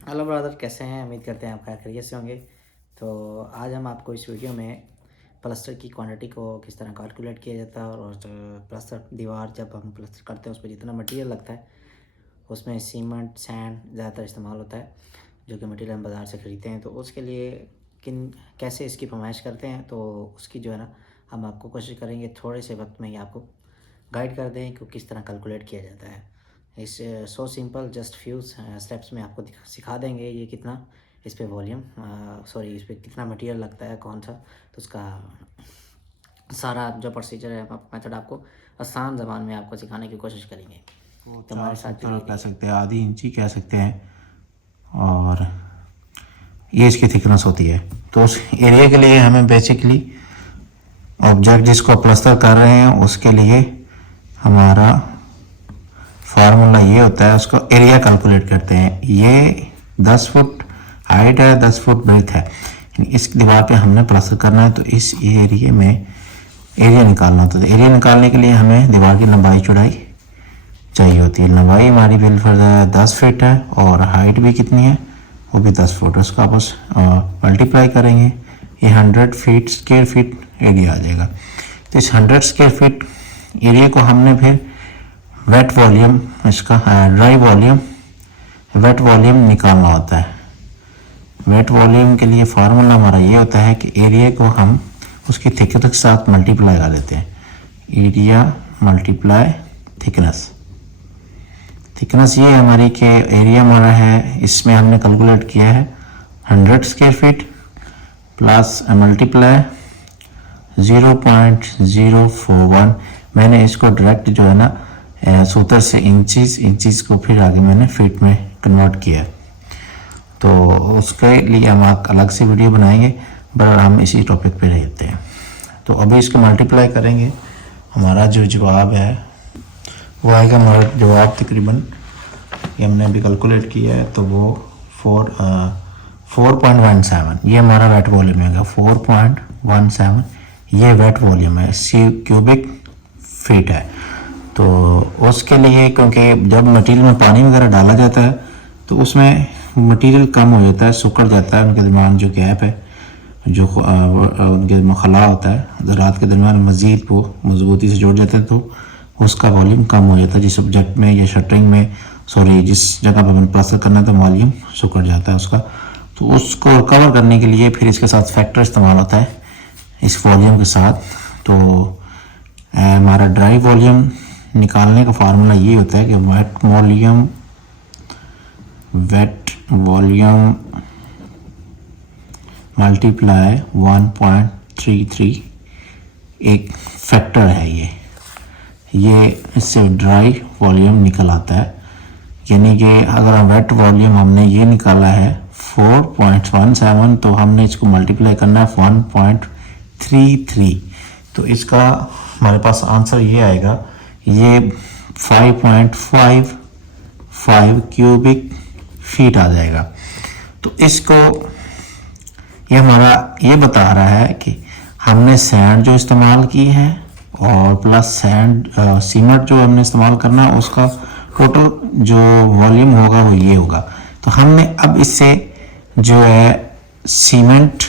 Hello brother, कैसे हैं? उम्मीद करते हैं आप खैरियत से होंगे। तो आज हम आपको इस वीडियो में प्लास्टर की क्वांटिटी को किस तरह कैलकुलेट किया जाता है और प्लास्टर दीवार जब हम प्लास्टर करते हैं उस पर जितना मटेरियल लगता है उसमें सीमेंट सैंड ज़्यादातर इस्तेमाल होता है, जो कि मटेरियल हम बाज़ार से ख़रीदते हैं। तो उसके लिए कैसे इसकी फरमाइश करते हैं, तो उसकी जो है ना हम आपको कोशिश करेंगे थोड़े से वक्त में ही आपको गाइड कर दें कि किस तरह कैलकुलेट किया जाता है। इस so simple just few steps में आपको सिखा देंगे ये कितना इस पे वॉल्यूम सॉरी इस पे कितना मटेरियल लगता है कौन सा। तो उसका सारा जो प्रोसीजर है मेथड आपको आसान ज़बान में आपको सिखाने की कोशिश करेंगे। तो हमारे साथ कह सकते हैं, आधी इंची कह सकते हैं, और ये इसकी थिकनेस होती है। तो उस एरिया के लिए हमें बेसिकली ऑब्जेक्ट जिसको प्लास्टर कर रहे हैं उसके लिए हमारा फार्मूला ये होता है, उसको एरिया कैलकुलेट करते हैं। ये 10 फुट हाइट है, 10 फुट ब्रेथ है, इस दीवार पे हमने प्लास्टर करना है। तो इस एरिया में एरिया निकालना होता है। एरिया निकालने के लिए हमें दीवार की लंबाई चौड़ाई चाहिए होती है। लंबाई हमारी बिलफर्ज 10 फीट है और हाइट भी कितनी है, वो भी 10 फुट। उसका आपस मल्टीप्लाई करेंगे, ये 100 फीट स्क्वायर फीट एरिया आ जाएगा। तो इस 100 स्क्वायर फीट एरिया को हमने फिर वेट वॉल्यूम, इसका ड्राई वॉल्यूम, वेट वॉल्यूम निकालना होता है। वेट वॉल्यूम के लिए फार्मूला हमारा ये होता है कि एरिया को हम उसकी थिकनेस के साथ मल्टीप्लाई कर देते हैं। Area multiply thickness. थिकनेस ये हमारी कि एरिया हमारा है, इसमें हमने कैलकुलेट किया है 100 स्क्वायर फीट प्लस मल्टीप्लाई 0.041। मैंने इसको डायरेक्ट जो है ना सूत्र से इंचीज को फिर आगे मैंने फीट में कन्वर्ट किया। तो उसके लिए हम अलग से वीडियो बनाएंगे, पर हम इसी टॉपिक पे रहते हैं। तो अभी इसको मल्टीप्लाई करेंगे, हमारा जो जवाब है वो आएगा। हमारा जवाब तकरीबन ये हमने अभी कैलकुलेट किया है, तो वो 4.17 ये हमारा वेट वॉल्यूम है। 4.17 ये वेट वॉल्यूम है, सी क्यूबिक फीट है। तो उसके लिए, क्योंकि जब मटेरियल में पानी वगैरह डाला जाता है तो उसमें मटेरियल कम हो जाता है, सुकड़ जाता है। उनके दरमियान जो गैप है, जो उनके खला होता है ज़रात के दरमियान, मज़ीद वो मजबूती से जुड़ जाता है, तो उसका वॉल्यूम कम हो जाता है। जिस सब्जेक्ट में या शटरिंग में, सॉरी जिस जगह पर प्लास्टर करना है तो वॉल्यूम सुकड़ जाता है उसका। तो उसको रिकवर करने के लिए फिर इसके साथ फैक्टर इस्तेमाल होता है इस वॉल्यूम के साथ। तो हमारा ड्राई वॉल्यूम निकालने का फार्मूला ये होता है कि वेट वॉल्यूम मल्टीप्लाई 1.33 एक फैक्टर है ये इससे ड्राई वॉल्यूम निकल आता है। यानी कि अगर वेट वॉल्यूम हमने ये निकाला है 4.17, तो हमने इसको मल्टीप्लाई करना है 1.33। तो इसका हमारे पास आंसर ये आएगा, ये 5.55 क्यूबिक फीट आ जाएगा। तो इसको ये हमारा ये बता रहा है कि हमने सैंड जो इस्तेमाल की है और प्लस सीमेंट जो हमने इस्तेमाल करना है, उसका टोटल जो वॉल्यूम होगा वो ये होगा। तो हमने अब इससे जो है सीमेंट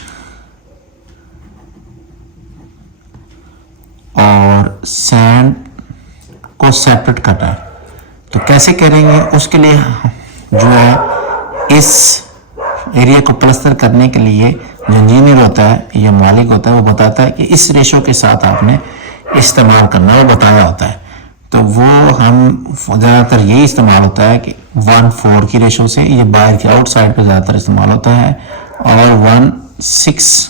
और सैंड को सेपरेट करना है। तो कैसे करेंगे, उसके लिए जो है इस एरिया को प्लास्टर करने के लिए जो इंजीनियर होता है या मालिक होता है, वो बताता है कि इस रेशो के साथ आपने इस्तेमाल करना, वो बताया होता है। तो वो हम ज़्यादातर यही इस्तेमाल होता है कि 1:4 की रेशो से, ये बाहर की आउटसाइड पे ज़्यादातर इस्तेमाल होता है, और 1:6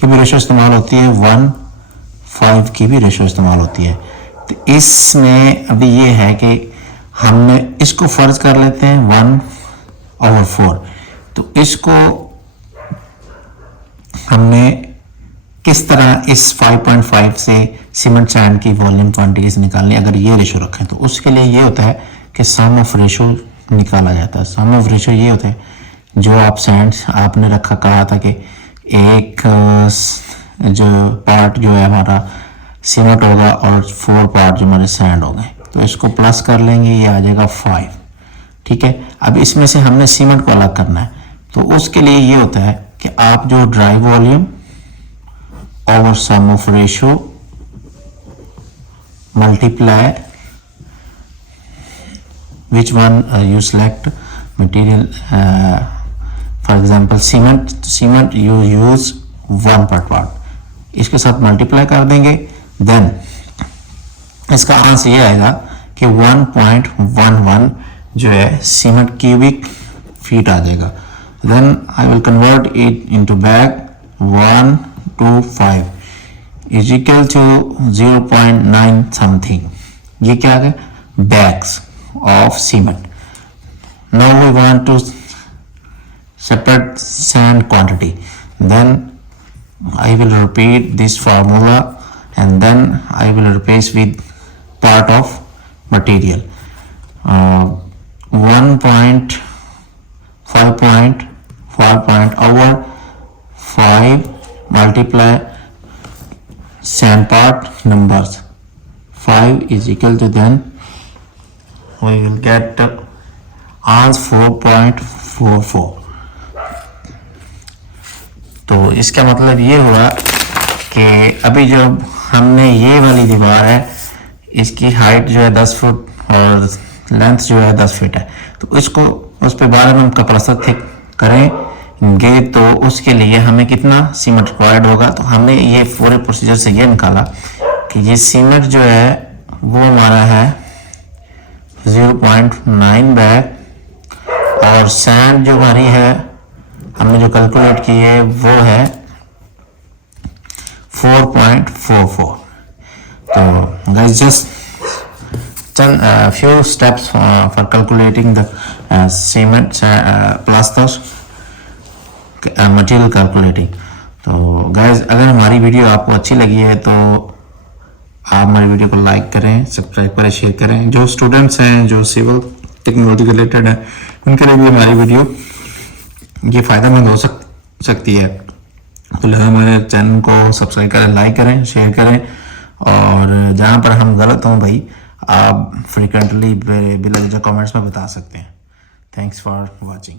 की भी रेशो इस्तेमाल होती है, 1:5 की भी रेशो इस्तेमाल होती है। तो इसमें अभी ये है कि हमने इसको फर्ज कर लेते हैं 1/4। तो इसको हमने किस तरह इस 5.5 से सीमेंट सैंड की वॉल्यूम क्वांटिटीज निकालनी, अगर ये रेशो रखें तो उसके लिए ये होता है कि सम ऑफ रेशो निकाला जाता है। सम ऑफ रेशो ये होता है, जो आप सैंड आपने रखा, कहा था कि एक जो पार्ट जो है हमारा सीमेंट होगा और 4 पार्ट जो हमारे सैंड हो गए, तो इसको प्लस कर लेंगे, ये आ जाएगा 5। ठीक है। अब इसमें से हमने सीमेंट को अलग करना है, तो उसके लिए ये होता है कि आप जो dry volume over sum of ratio multiply which one you select material, for example cement you use 1 per part, इसके साथ मल्टीप्लाई कर देंगे, देन इसका आंसर ये आएगा कि 1.11 जो है सीमेंट क्यूबिक फीट आ जाएगा। Then I will convert it into bag 125 is equal to 0.9 something, ये क्या है bags of cement. Now we want to separate sand quantity, then I will repeat this formula and then I will replace with part of material. 1.5 over 5 multiply sand part numbers 5 is equal to, then we will get answer 4.44। तो इसका मतलब ये हुआ कि अभी जब हमने ये वाली दीवार है, इसकी हाइट जो है 10 फुट और लेंथ जो है 10 फीट है, तो इसको उस पे 12 mm का प्लास्टर थिक करेंगे, तो उसके लिए हमें कितना सीमेंट रिक्वायर्ड होगा। तो हमने ये पूरे प्रोसीजर से ये निकाला कि ये सीमेंट जो है वो हमारा है 0.9 बैग, और सैंड जो हमारी है हमने जो कैलकुलेट की है वो है 4.44। तो guys just few steps for calculating the cement plaster material calculating। तो guys अगर हमारी वीडियो आपको अच्छी लगी है तो आप हमारी वीडियो को लाइक करें, सब्सक्राइब करें, शेयर करें। जो स्टूडेंट्स हैं जो सिविल टेक्नोलॉजी रिलेटेड है उनके लिए भी हमारी वीडियो ये फ़ायदेमंद हो सकती है। तो लिहाजा हमारे चैनल को सब्सक्राइब करें, लाइक करें, शेयर करें, और जहाँ पर हम गलत हों भाई आप फ्रिक्वेंटली बिला कमेंट्स में बता सकते हैं। Thanks for watching.